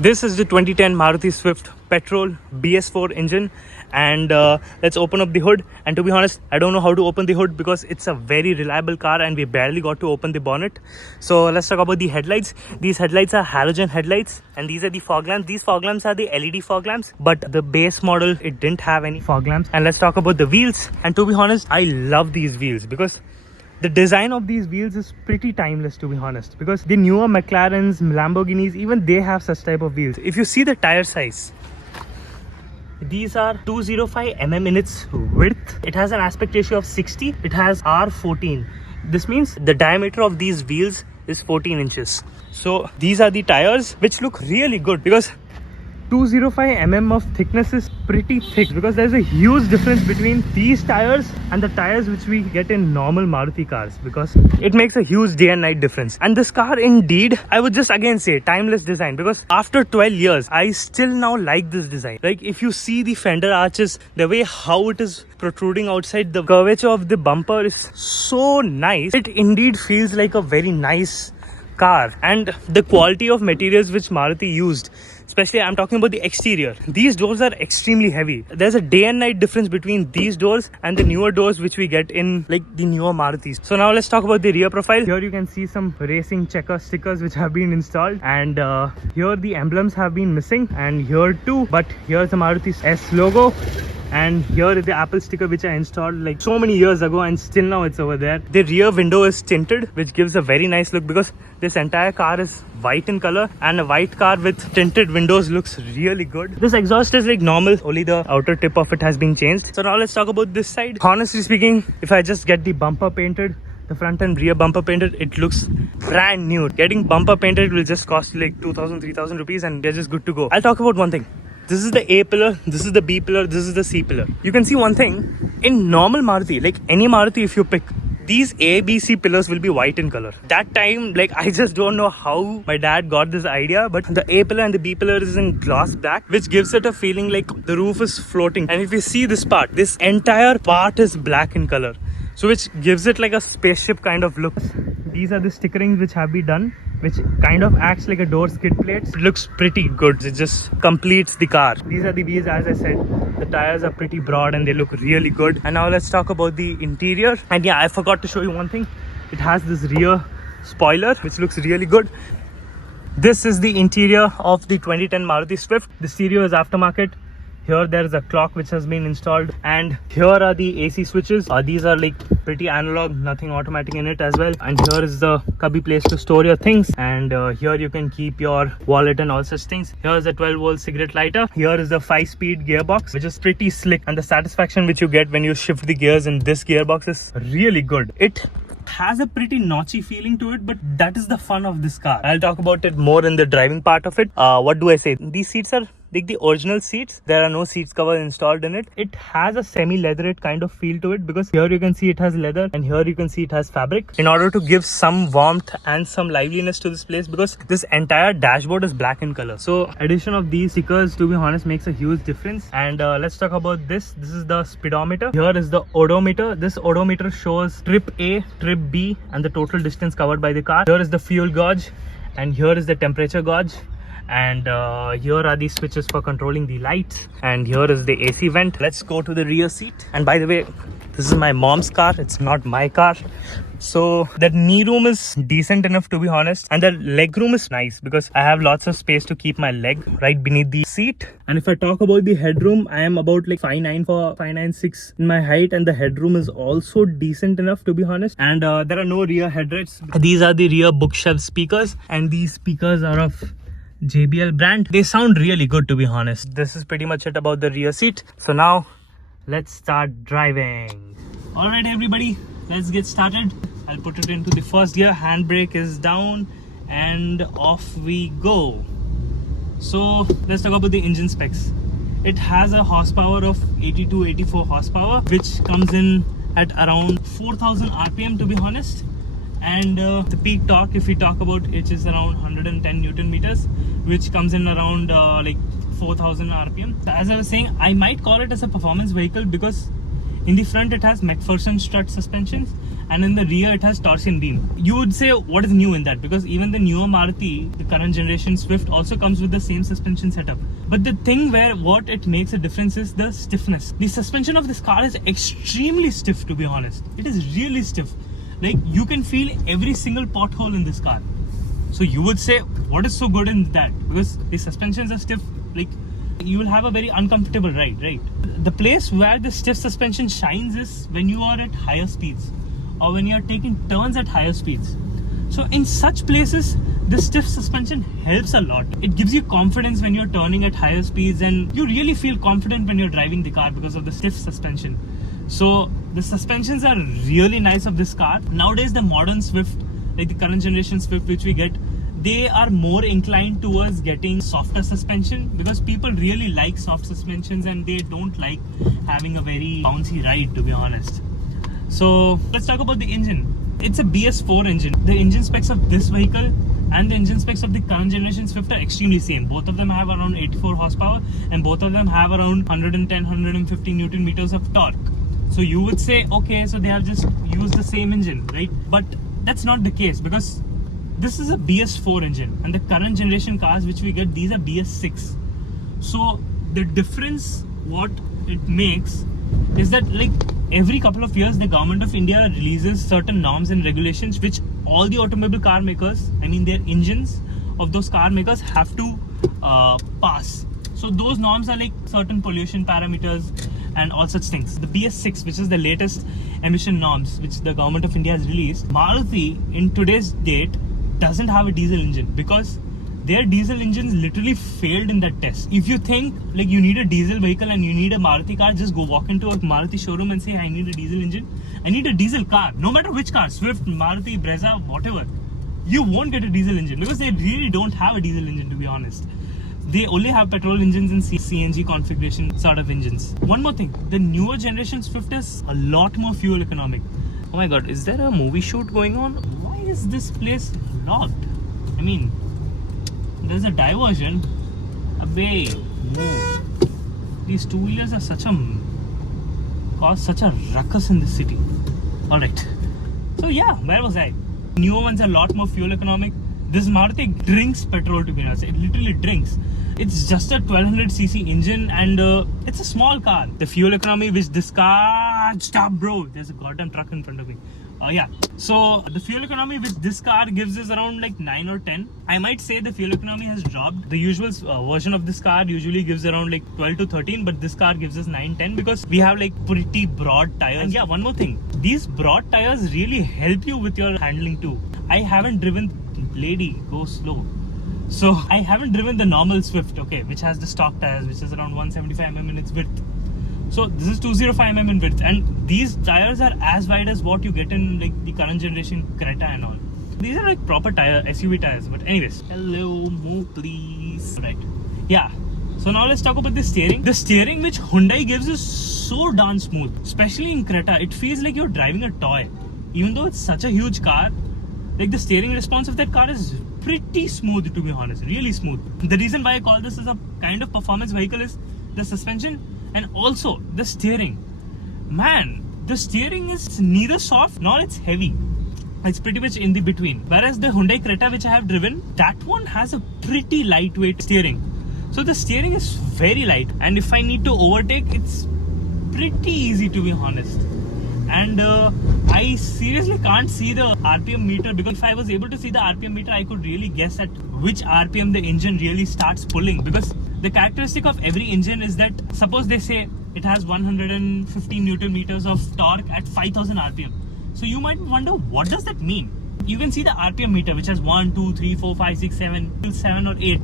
This is the 2010 Maruti Swift petrol BS4 engine, and let's open up the hood. And to be honest, I don't know how to open the hood because it's a very reliable car and we barely got to open the bonnet. So let's talk about the headlights. These headlights are halogen headlights, and these are the fog lamps. These fog lamps are the LED fog lamps, but the base model, it didn't have any fog lamps. And let's talk about the wheels. And to be honest, I love these wheels because the design of these wheels is pretty timeless, to be honest, because the newer McLarens, Lamborghinis, even they have such type of wheels. If you see the tire size, these are 205 mm in its width. It has an aspect ratio of 60. It has R14. This means the diameter of these wheels is 14 inches. So these are the tires, which look really good because 205 mm of thickness is pretty thick, because there's a huge difference between these tires and the tires which we get in normal Maruti cars, because it makes a huge day and night difference. And this car, indeed, I would just again say timeless design, because after 12 years I still now like this design. Like, if you see the fender arches, the way how it is protruding outside, the curvature of the bumper is so nice. It indeed feels like a very nice car. And the quality of materials which Maruti used, especially I'm talking about the exterior, these doors are extremely heavy. There's a day and night difference between these doors and the newer doors which we get in like the newer Marutis. So now let's talk about the rear profile. Here you can see some racing checker stickers which have been installed, and here the emblems have been missing, and here too, but here's the Maruti S logo. And here is the Apple sticker which I installed like so many years ago, and still now it's over there. The rear window is tinted, which gives a very nice look, because this entire car is white in color, and a white car with tinted windows looks really good. This exhaust is like normal, only the outer tip of it has been changed. So now let's talk about this side. Honestly speaking, if I just get the bumper painted, the front and rear bumper painted, it looks brand new. Getting bumper painted will just cost like 2,000-3,000 rupees, and they're just good to go. I'll talk about one thing. This is the A pillar, this is the B pillar, this is the C pillar. You can see one thing, in normal Maruti, like any Maruti if you pick, these A, B, C pillars will be white in color. That time, like, I just don't know how my dad got this idea, but the A pillar and the B pillar is in gloss black, which gives it a feeling like the roof is floating. And if you see this part, this entire part is black in color, so which gives it like a spaceship kind of look. These are the stickerings which have been done, which kind of acts like a door skid plates. It looks pretty good. It just completes the car. These are the wheels, as I said. The tires are pretty broad and they look really good. And now let's talk about the interior. And yeah, I forgot to show you one thing. It has this rear spoiler which looks really good. This is the interior of the 2010 Maruti Swift. The stereo is aftermarket. Here there is a clock which has been installed, and here are the AC switches. These are like pretty analog, nothing automatic in it as well. And here is the cubby place to store your things, and here you can keep your wallet and all such things. Here is a 12-volt cigarette lighter. Here is the 5-speed gearbox, which is pretty slick, and the satisfaction which you get when you shift the gears in this gearbox is really good. It has a pretty notchy feeling to it, but that is the fun of this car. I'll talk about it more in the driving part of it. What do I say? These seats are like the original seats. There are no seats cover installed in it. It has a semi-leatherette kind of feel to it, because here you can see it has leather and here you can see it has fabric, in order to give some warmth and some liveliness to this place, because this entire dashboard is black in color. So addition of these stickers, to be honest, makes a huge difference. And let's talk about this. This is the speedometer. Here is the odometer. This odometer shows trip A, trip B, and the total distance covered by the car. Here is the fuel gauge, and here is the temperature gauge. And here are the switches for controlling the lights, and here is the AC vent. Let's go to the rear seat. And by the way, this is my mom's car, it's not my car, so that knee room is decent enough, to be honest, and the leg room is nice because I have lots of space to keep my leg right beneath the seat. And if I talk about the headroom, I am about like 5'9" for 5'9" in my height, and the headroom is also decent enough, to be honest. And there are no rear headrests. These are the rear bookshelf speakers, and these speakers are of JBL brand. They sound really good, to be honest. This is pretty much it about the rear seat. So now let's start driving. All right, everybody, let's get started. I'll put it into the first gear. Handbrake is down, and off we go. So let's talk about the engine specs. It has a horsepower of 82-84 horsepower, which comes in at around 4,000 RPM, to be honest. And the peak torque, if we talk about it, is around 110 Newton meters, which comes in around like 4,000 RPM. So as I was saying, I might call it as a performance vehicle because in the front it has McPherson strut suspensions, and in the rear it has torsion beam. You would say what is new in that, because even the newer Maruti, the current generation Swift, also comes with the same suspension setup. But the thing where what it makes a difference is the stiffness. The suspension of this car is extremely stiff, to be honest. It is really stiff. Like, you can feel every single pothole in this car. So you would say, what is so good in that? Because the suspensions are stiff, like, you will have a very uncomfortable ride, right? The place where the stiff suspension shines is when you are at higher speeds, or when you are taking turns at higher speeds. So in such places, the stiff suspension helps a lot. It gives you confidence when you're turning at higher speeds, and you really feel confident when you're driving the car because of the stiff suspension. So the suspensions are really nice of this car. Nowadays, the modern Swift, like the current generation Swift which we get, they are more inclined towards getting softer suspension, because people really like soft suspensions and they don't like having a very bouncy ride, to be honest. So let's talk about the engine. It's a BS4 engine. The engine specs of this vehicle and the engine specs of the current generation Swift are extremely same. Both of them have around 84 horsepower and both of them have around 110-150 Newton meters of torque. So you would say, okay, so they have just used the same engine, right? But that's not the case, because this is a BS4 engine and the current generation cars which we get, these are BS6. So the difference what it makes is that, like, every couple of years the government of India releases certain norms and regulations which all the automobile car makers, I mean their engines of those car makers, have to pass. So those norms are like certain pollution parameters and all such things. The BS6, which is the latest emission norms which the government of India has released, Maruti in today's date doesn't have a diesel engine because their diesel engines literally failed in that test. If you think like you need a diesel vehicle and you need a Maruti car, just go walk into a Maruti showroom and say, I need a diesel engine, I need a diesel car, no matter which car, Swift, Maruti, Brezza, whatever. You won't get a diesel engine because they really don't have a diesel engine, to be honest. They only have petrol engines and CNG configuration sort of engines. One more thing, the newer generation Swift is a lot more fuel economic. Oh my god, is there a movie shoot going on? Why is this place locked? I mean, there's a diversion. Abey, move. These two-wheelers are cause such a ruckus in this city. Alright. So yeah, where was I? Newer ones are a lot more fuel economic. This Maruti drinks petrol, to be honest. It literally drinks. It's just a 1200cc engine and it's a small car. The fuel economy which this car... Stop, bro. There's a goddamn truck in front of me. Yeah. So the fuel economy which this car gives is around like 9 or 10. I might say the fuel economy has dropped. The usual version of this car usually gives around like 12 to 13, but this car gives us 9, 10 because we have like pretty broad tires. And yeah, one more thing. These broad tires really help you with your handling too. I haven't driven... Lady, go slow. So I haven't driven the normal Swift, okay, which has the stock tires, which is around 175mm in its width. So this is 205mm in width, and these tires are as wide as what you get in like the current generation Creta and all. These are like proper tire SUV tires. But anyways, hello, move please. Right, yeah. So now let's talk about the steering. The steering which Hyundai gives is so darn smooth, especially in Creta. It feels like you're driving a toy, even though it's such a huge car. Like the steering response of that car is pretty smooth, to be honest, really smooth. The reason why I call this as a kind of performance vehicle is the suspension and also the steering. Man, the steering is neither soft nor it's heavy. It's pretty much in the between. Whereas the Hyundai Creta which I have driven, that one has a pretty lightweight steering. So the steering is very light, and if I need to overtake, it's pretty easy, to be honest. And I seriously can't see the RPM meter, because if I was able to see the RPM meter, I could really guess at which RPM the engine really starts pulling. Because the characteristic of every engine is that, suppose they say it has 150 Newton meters of torque at 5000 RPM. So you might wonder, what does that mean? You can see the RPM meter, which has 1, 2, 3, 4, 5, 6, 7 or 8.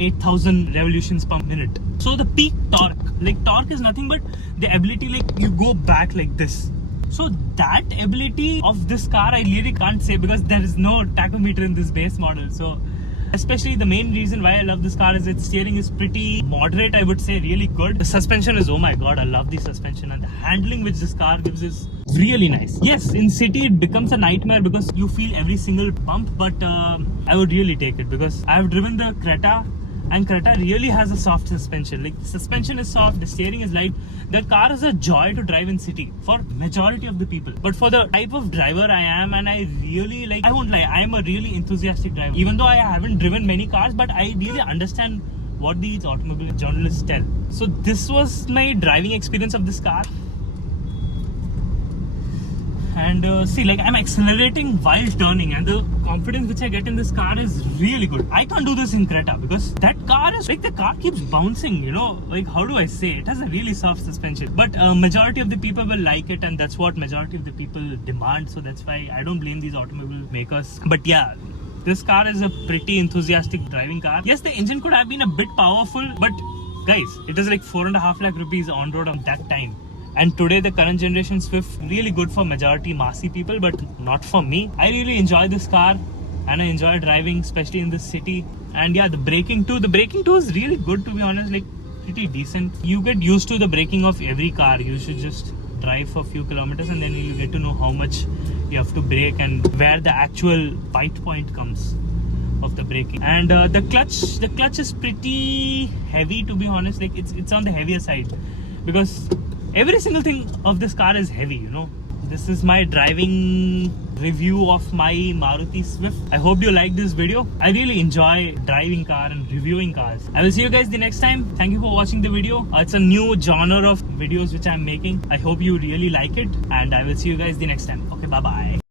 8,000 revolutions per minute. So the peak torque, like torque is nothing but the ability, like you go back like this. So that ability of this car I really can't say, because there is no tachometer in this base model. So especially the main reason why I love this car is its steering is pretty moderate, I would say, really good. The suspension is, oh my god, I love the suspension, and the handling which this car gives is really nice. Yes, in city it becomes a nightmare because you feel every single bump, but I would really take it because I have driven the Creta And Creta really has a soft suspension. Like, the suspension is soft, the steering is light. The car is a joy to drive in city for majority of the people. But for the type of driver I am, and I really like, I won't lie, I am a really enthusiastic driver. Even though I haven't driven many cars, but I really understand what these automobile journalists tell. So this was my driving experience of this car. And see, like, I'm accelerating while turning, and the confidence which I get in this car is really good. I can't do this in Creta because that car is like, the car keeps bouncing, you know, like, how do I say, it has a really soft suspension. But majority of the people will like it, and that's what majority of the people demand. So that's why I don't blame these automobile makers. But yeah, this car is a pretty enthusiastic driving car. Yes, the engine could have been a bit powerful, but guys, it is like 4.5 lakh rupees on road on that time. And today the current generation Swift really good for majority massy people, but not for me. I really enjoy this car and I enjoy driving, especially in this city. And yeah, the braking too is really good, to be honest, like pretty decent. You get used to the braking of every car. You should just drive for a few kilometers and then you get to know how much you have to brake and where the actual bite point comes of the braking. And the clutch is pretty heavy, to be honest. Like, it's on the heavier side because every single thing of this car is heavy, you know. This is my driving review of my Maruti Swift. I hope you like this video. I really enjoy driving car and reviewing cars. I will see you guys the next time. Thank you for watching the video. It's a new genre of videos which I'm making. I hope you really like it, and I will see you guys the next time. Okay, bye bye.